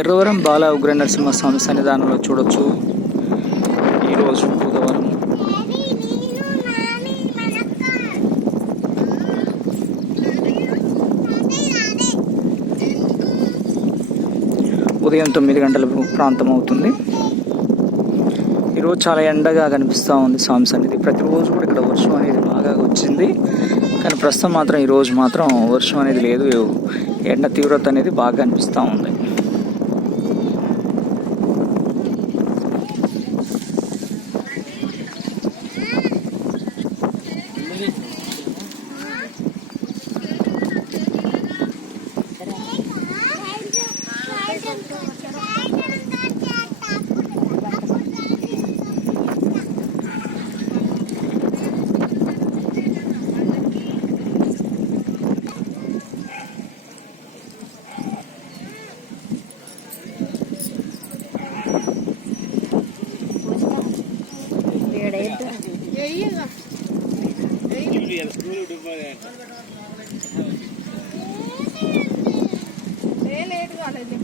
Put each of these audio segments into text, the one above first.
ఎర్రవరం బాల ఉగ్ర నరసింహస్వామి సన్నిధానంలో చూడొచ్చు. ఈరోజు బుధవారం. ఉదయం తొమ్మిది గంటల ప్రాంతం అవుతుంది. ఈరోజు చాలా ఎండగా కనిపిస్తూ ఉంది స్వామి సన్నిధి. ప్రతిరోజు కూడా ఇక్కడ వర్షం అనేది బాగా వచ్చింది. కానీ ప్రస్తుతం మాత్రం ఈరోజు మాత్రం వర్షం అనేది లేదు. ఎండ తీవ్రత అనేది బాగా కనిపిస్తూ ఉంది. లేట్ కాలేదు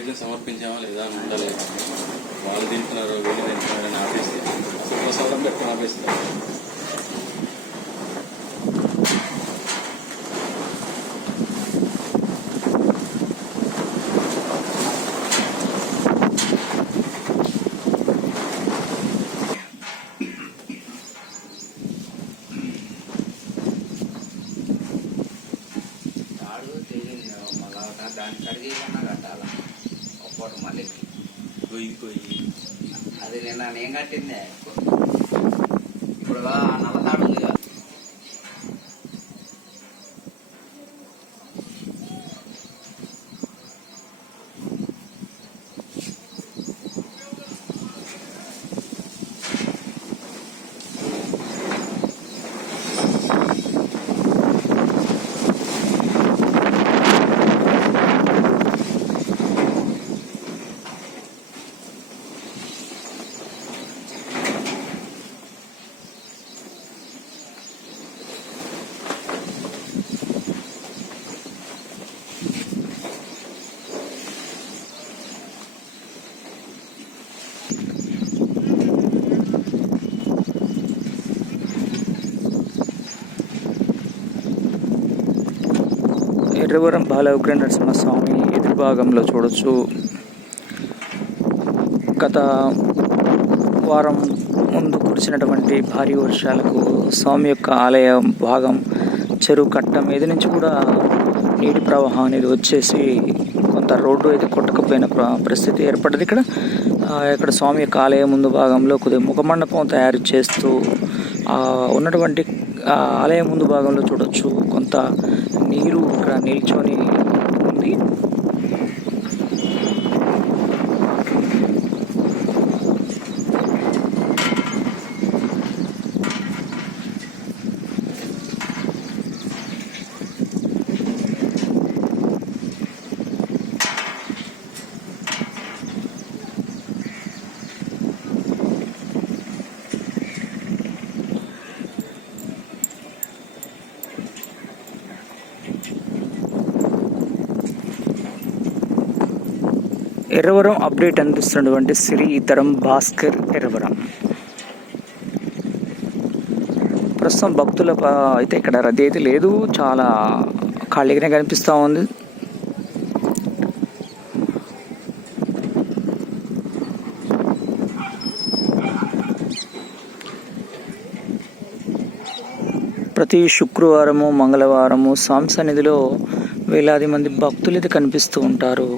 నైవేద్యం సమర్పించామా లేదా అని ఉండాలి వాళ్ళు తింటున్నారు వీళ్ళు తింటున్నారు అని ఆపేస్తే. అసలు ప్రసాదం పెట్టుకుని ఆపేస్తారు. తాడు తెగింది మళ్ళా దాన్ని కడిగి కన్నా போடுற மாதிரி கொய் கொய் அது நான் எங்காட்டிருந்தேன் இவ்வளோதான் நல்லா ఎర్రవరం బాల ఉగ్ర నరసింహస్వామి ఎదురు భాగంలో చూడొచ్చు. గత వారం ముందు కురిసినటువంటి భారీ వర్షాలకు స్వామి యొక్క ఆలయ భాగం చెరువు కట్ట మీద నుంచి కూడా నీటి ప్రవాహం అనేది వచ్చేసి కొంత రోడ్డు అయితే కొట్టకపోయిన ప్ర- పరిస్థితి ఏర్పడ్డది. ఇక్కడ ఇక్కడ స్వామి యొక్క ఆలయం ముందు భాగంలో కొద్దిగా ముఖమండపం తయారు చేస్తూ ఉన్నటువంటి ఆలయం ముందు భాగంలో చూడొచ్చు. కొంత నీరు ఇక్కడ నిల్చొని ఉంది. ఎర్రవరం అప్డేట్ అందిస్తున్నటువంటి శ్రీధరం భాస్కర్ ఎర్రవరం. ప్రస్తుతం భక్తుల అయితే ఇక్కడ రద్దీ అయితే లేదు. చాలా ఖాళీగానే కనిపిస్తూ ఉంది. ప్రతి శుక్రవారము మంగళవారము స్వామి సన్నిధిలో వేలాది మంది భక్తులు అయితే కనిపిస్తూ ఉంటారు.